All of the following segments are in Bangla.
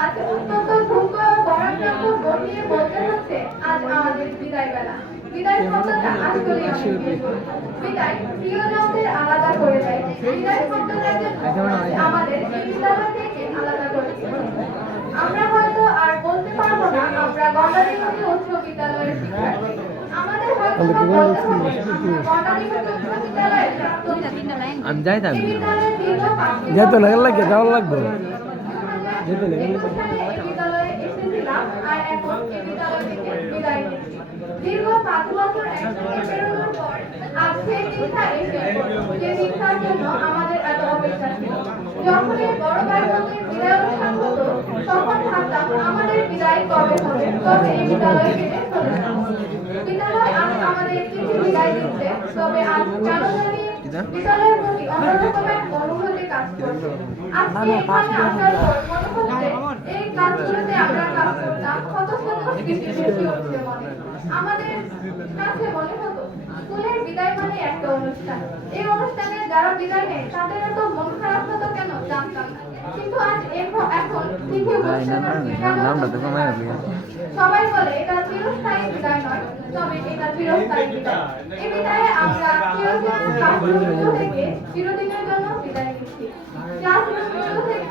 আজ অত্যন্ত ধূপ বরণযোগ্য বলিয়ে বলতে হচ্ছে আজ আমাদের বিদায় বেলা। বিদায় শব্দটা আসলে বিদায় প্রিয়জনদের আলাদা করে দেয়। বিদায় শব্দটার জন্য আমাদের এই বিদ্যালয় থেকে আলাদা করে দেয়। আমরা হয়তো আর বলতে পারবো না আমরা গন্ডারীমতি উচ্চ বিদ্যালয়ের শিক্ষার্থী। আমাদের হয়তো বলতে হবে আমরা গন্ডারীমতি উচ্চ বিদ্যালয়ের ছাত্র। আমি যাইতাম যেত লাগে যাওয়ার লাগবে যেতে বিদ্যালয়ে এসেছিলাম আর এখন এই বিদ্যালয় থেকে বিদায় নিচ্ছি। দীর্ঘ 5 বছর একসঙ্গে পেরোনোর পর আজ সেই দীক্ষা এসে যে দীক্ষার জন্য আমাদের এত অপেক্ষা ছিল। যখন এই বড় ভাই বোনের বিদায় অনুষ্ঠান হতো তখন ভাবতাম আমাদের বিদায় কবে হবে, তবে এই বিদ্যালয় ছেড়ে চলে যাব। বিদ্যালয় আজ আমাদের কিছু বিদায় দিচ্ছে, তবে আজ কেন জানি বিদ্যালয়ের প্রতি অন্যরকম এক অনুভূতি কাজ করছে। আজকে এখানে আসার পর মনে হচ্ছে এই কাজগুলোতে আমরা কাজ করতাম কত শত স্মৃতি ভেসে উঠছে মনে। আমাদের কাছে মনে হতো স্কুলের বিদায় মানে একটা অনুষ্ঠান, এই অনুষ্ঠানে যারা বিদায় নেয় তাদের এত মন খারাপ হতো কেন জানতাম না, কিন্তু আজ এখন ঠিকই বুঝতে পারছি কেন। সবাই বলে এটা চিরস্থায়ী বিদায় নয়, তবে এটা চিরস্থায়ী বিদায়। এই বিদায়ে আমরা চিরদিনের ক্লাসরুমগুলো থেকে চিরদিনের জন্য বিদায় নিচ্ছি। ক্লাসরুমগুলো থেকে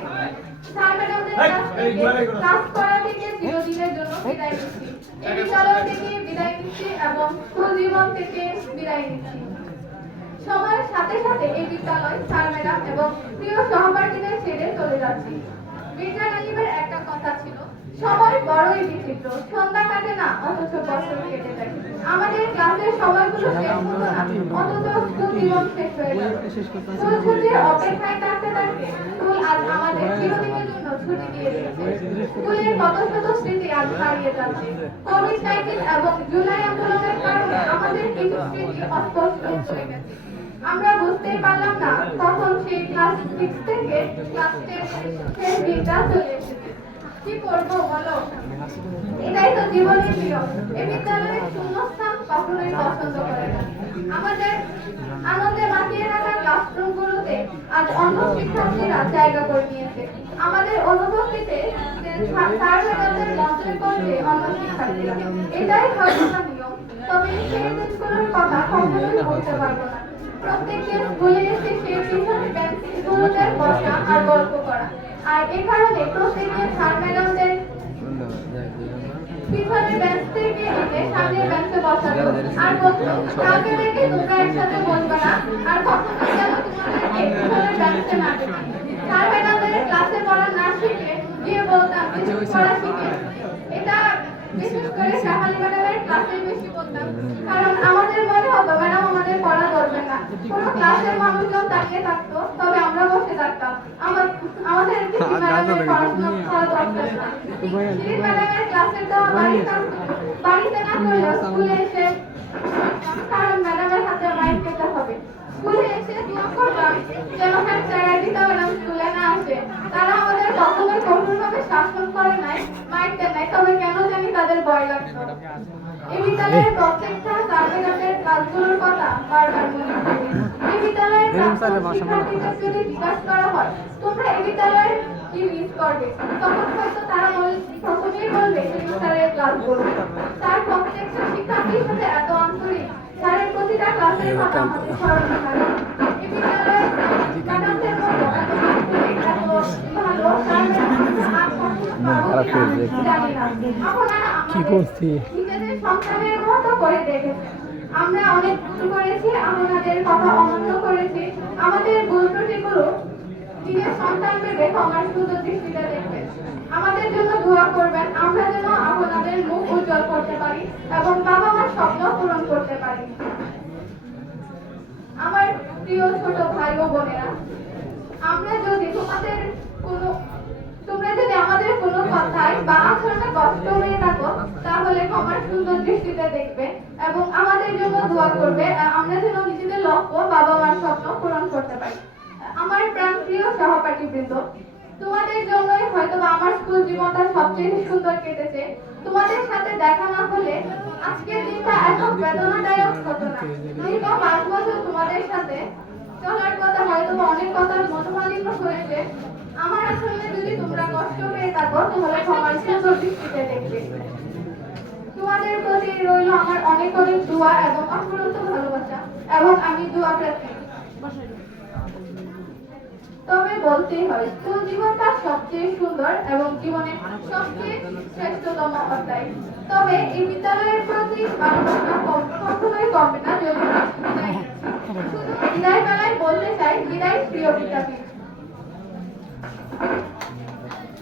স্যার ম্যাডামদের কাছ থেকে ক্লাস করা থেকে চিরদিনের জন্য বিদায় নিচ্ছি। এই বিদ্যালয় থেকে বিদায় নিচ্ছি এবং স্কুল জীবন থেকে বিদায় নিচ্ছি। সময়ের সাথে সাথে এই বিদ্যালয় স্যার ম্যাডাম এবং প্রিয় সহপাঠীদের ছেড়ে চলে যাচ্ছি। মির্জা গালিবের একটা কথা ছিল, সময় বড়ই বিচিত্র, সন্ধ্যা কাটে না অথচ বছর কেটে যায়। আমাদের ক্লাসের সময়গুলো শেষ হতো না, অথচ স্কুল জীবন শেষ হয়ে গেল। স্কুল ছুটির অপেক্ষায় থাকতে থাকতে স্কুল আজ আমাদের চিরদিনের জন্য ছুটি দিয়ে দিয়েছে। স্কুলের কত শত স্মৃতি আজ হারিয়ে যাচ্ছে। কোভিড-19 এবং জুলাই আন্দোলনের কারণে আমাদের কিছু স্মৃতি অস্পষ্ট হয়ে গেছে। আমরা বুঝতেই পারলাম না তখন সেই ক্লাস 6 থেকে ক্লাস 10 শেষ দিনটা চলে এসেছে। কি করবো বলো, এটাই তো জীবনের নিয়ম। এই বিদ্যালয়ের শূন্যস্থান কখনোই পছন্দ করে না। আমাদের আনন্দে মাতিয়ে রাখা ক্লাসরুমগুলোতে আজ অন্য শিক্ষার্থীরা জায়গা করে নিয়েছে। আমাদের অনুপস্থিতিতে স্যার ম্যাডামদের মঞ্চে করবে অন্য শিক্ষার্থীরা, এটাই হয়তো না নিয়ম, তবে সেই দিনগুলোর কথা কখনোই বলতে পারবো না। প্রত্যেকদিন স্কুলে এসে সেই পিছনে বেঞ্চগুলোতে বসা আর গল্প করা, আর এ কারণে প্রত্যেকদিন স্যার ম্যাডামদের পিছনে বেঞ্চ থেকে এনে সামনের বেঞ্চে বসাতো আর বলতো কালকে থেকে তোমরা একসাথে বসবে না আর কখনো যেন তোমাদেরকে পিছনে বেঞ্চে না দেখি। স্যার ম্যাডামদের ক্লাসে পড়া না শিখে গিয়ে বলতাম কিছু পড়া শিখে। এটা বিশেষ করে শাহালি ম্যাডামের ক্লাসে বেশি বলতাম, কারণ আমাদের মনে হতো ম্যাডাম আমাদের পড়া ধরবে না। কোনো ক্লাসের মানুষজন তাকিয়ে থাকতো, তবে আমরা বসে থাকতাম। আমাদের ম্যাডামের পড়াশোনা করা দরকার না। ম্যাডামের ক্লাসের দেওয়া বাড়িতে না করলেও স্কুলে এসে, কারণ ম্যাডামের হাতে মাইক খেতে হবে। স্কুলে এসে দোয়া করতাম যেন ফ্যাকাল্টিটা ম্যাডাম স্কুলে না আসে। তারা আমাদের কখনোই কঠোরভাবে শাসন করে নাই, মাইক দেন নাই, তবে কেন জানি তাদের ভয় লাগতো। এই বিদ্যালয়ের প্রত্যেকটা স্যার ম্যাডামের ক্লাসগুলোর কথা বারবার মনে পড়ে। এই বিদ্যালয়ের শিক্ষার্থীদের যদি জিজ্ঞাসা করা হয় তোমরা এই বিদ্যালয়ের কি মিস করবে, তখন হয়তো তারা প্রথমেই বলবে এই স্যারের ক্লাসগুলো। তার প্রত্যেকটা শিক্ষার্থীর সাথে এত আন্তরিক, স্যারের প্রতিটা ক্লাসের কথা আমাদের স্মরণে থাকে। এই বিদ্যালয়ের ম্যাডামদের মতো এত আন্তরিক, এত ভালো স্যার জানি না। আপনারা নিজেদের সন্তানের মতো করে দেখেছেন। আমরা অনেক ভুল করেছি, আপনাদের কথা অমান্য করেছি। আমাদের ভুল ত্রুটিগুলো নিজের সন্তানদের দেখে আমার সুন্দর দৃষ্টিতে দেখবেন। আমাদের জন্য দোয়া করবেন, আমরা যেন আপনাদের মুখ উজ্জ্বল করতে পারি এবং বাবা মার স্বপ্ন পূরণ করতে পারি। আমার প্রিয় ছোট ভাই ও বোনেরা, তোমরা যদি আমাদের কোনো কথায় বা আচরণে কষ্ট হয়ে থাকো তাহলে ক্ষমার সুন্দর দৃষ্টিতে দেখবে এবং আমাদের জন্য দোয়া করবে, আমরা যেন নিজেদের লক্ষ্য বাবা মার স্বপ্ন পূরণ করতে পারি। আমার প্রাণ প্রিয় সহপাঠীবৃন্দ, তোমাদের জন্যই হয়তো আমার স্কুল জীবনটা সবচেয়ে সুন্দর কেটেছে। তোমাদের সাথে দেখা না হলে আজকের দিনটা এত বেদনাদায়ক হতো না। দীর্ঘ 5 বছর তোমাদের সাথে চলার কথা হয়তো অনেক কথার মনোমালিন্য হয়েছে। আমার আসলে যদি তোমরা কষ্ট পেয়ে থাকো তাহলে ক্ষমার সুন্দর দৃষ্টিতে দেখবে। তোমাদের প্রতি রইল আমার অনেক অনেক দোয়া এবং অফুরন্ত ভালোবাসা, এবং আমি দোয়া প্রার্থী। তবে বলতেই হয় স্কুল জীবনটা সবচেয়ে সুন্দর এবং জীবনের সবচেয়ে শ্রেষ্ঠতম অধ্যায়। তবে এই বিদ্যালয়ের প্রতি ভালোবাসা কখনোই কমবে না। যদি শুধু বিদায় বেলায় বলতে চাই, বিদায় প্রিয় বিদ্যাপীঠ।